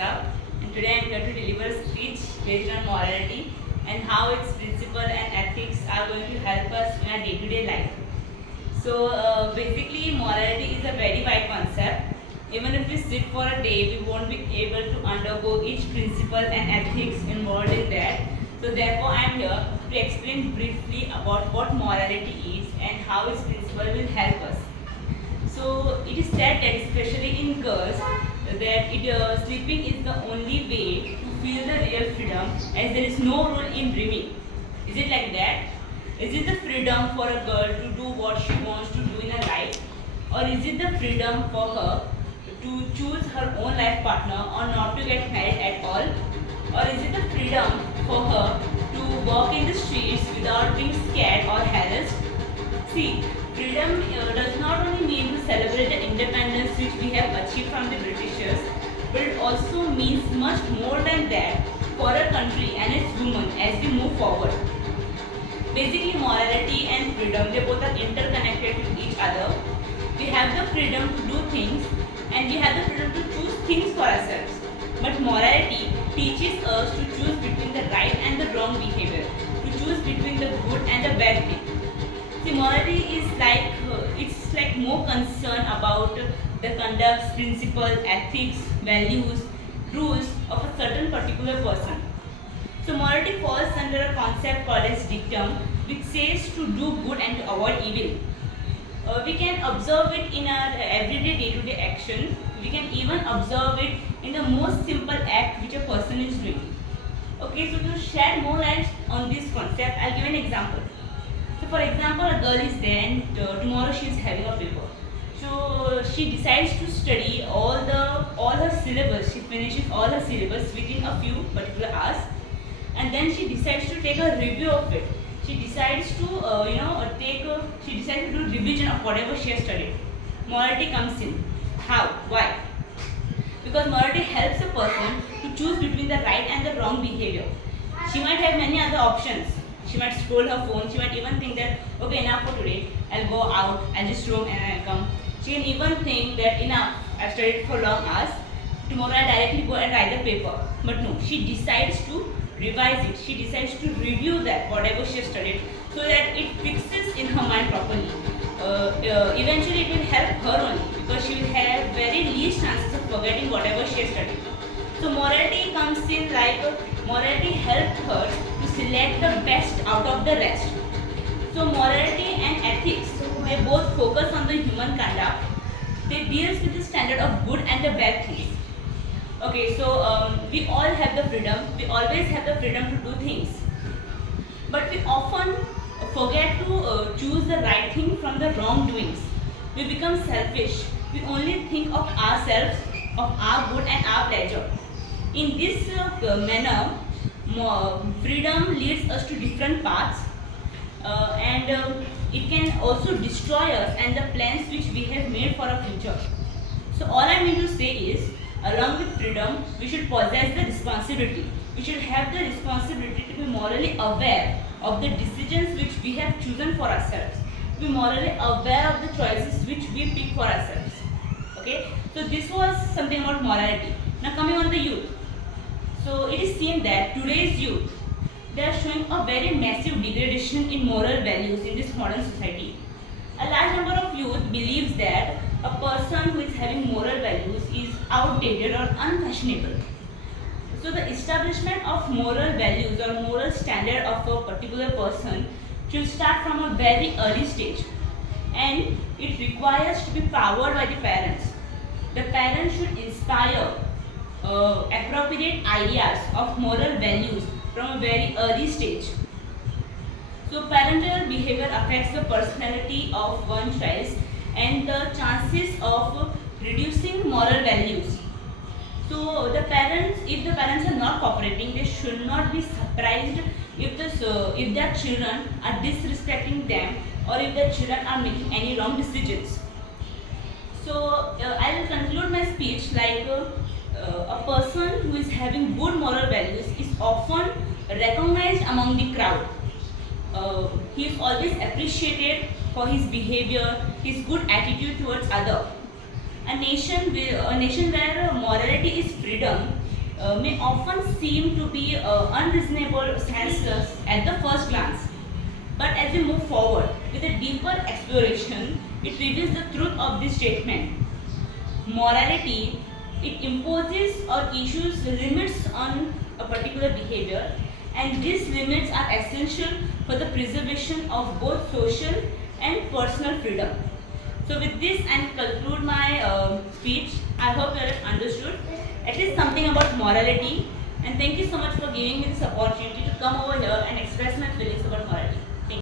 Hamza, and today I am here to deliver a speech based on morality and how its principle and ethics are going to help us in our day-to-day life. So basically morality is a very wide concept. Even if we sit for a day, we won't be able to undergo each principle and ethics involved in that. So therefore I am here to explain briefly about what morality is and how its principle will help us. So it is said that especially in girls that sleeping is the only way to feel the real freedom, as there is no rule in dreaming. Is it like that? Is it the freedom for a girl to do what she wants to do in her life, or is it the freedom for her to choose her own life partner or not to get married at all, or is it the freedom for her to walk in the streets without being scared or harassed? See, freedom does not only mean to celebrate the independence which we have achieved from the Britishers, but it also means much more than that for a country and its women as we move forward. Basically, morality and freedom, they both are interconnected with each other. We have the freedom to do things and we have the freedom to choose things for ourselves. But morality teaches us to choose between the right and the wrong behavior, to choose between the good and the bad thing. See, morality is like more concern about the conduct, principle, ethics, values, rules of a certain particular person. So morality falls under a concept called as dictum, which says to do good and to avoid evil. We can observe it in our everyday day-to-day action. We can even observe it in the most simple act which a person is doing. Okay, so to shed more light on this concept, I'll give an example. So for example, a girl is there and tomorrow she is having a paper. So she decides to study all her syllabus. She finishes all her syllabus within a few particular hours, and then she decides to take a review of it. She decides to do revision of whatever she has studied. Morality comes in. How? Why? Because morality helps a person to choose between the right and the wrong behavior. She might have many other options. She might scroll her phone. She might even think that, okay, enough for today. I'll go out, I'll just roam and I'll come. She can even think that enough, I've studied for long hours. Tomorrow I'll directly go and write the paper. But no, she decides to revise it. She decides to review that, whatever she has studied, so that it fixes in her mind properly. Eventually it will help her only, because she will have very least chances of forgetting whatever she has studied. So morality comes in like morality helps her to select the best out of the rest. So morality and ethics, they both focus on the human conduct. They deals with the standard of good and the bad things. Okay, so we all have the freedom. We always have the freedom to do things, but we often forget to choose the right thing from the wrongdoings. We become selfish. We only think of ourselves, of our good and our pleasure. In this manner, freedom leads us to different paths, and it can also destroy us and the plans which we have made for our future. So all I mean to say is, along with freedom, we should possess the responsibility. We should have the responsibility to be morally aware of the decisions which we have chosen for ourselves. To be morally aware of the choices which we pick for ourselves. Okay, so this was something about morality. Now coming on the youth. So it is seen that today's youth, they are showing a very massive degradation in moral values in this modern society. A large number of youth believes that a person who is having moral values is outdated or unfashionable. So the establishment of moral values or moral standard of a particular person should start from a very early stage, and it requires to be powered by the parents. The parents should inspire appropriate ideas of moral values from a very early stage. So parental behavior affects the personality of one child and the chances of reducing moral values. So the parents, if the parents are not cooperating, they should not be surprised if their children are disrespecting them, or if their children are making any wrong decisions. So I will conclude my speech like a person who is having good moral values is often recognized among the crowd. He is always appreciated for his behavior, his good attitude towards others. A nation where morality is freedom may often seem to be unreasonable, senseless at the first glance. But as we move forward with a deeper exploration, it reveals the truth of this statement. Morality, it imposes or issues limits on a particular behavior, and these limits are essential for the preservation of both social and personal freedom. So with this, I conclude my speech. I hope you have understood at least something about morality, and thank you so much for giving me this opportunity to come over here and express my feelings about morality.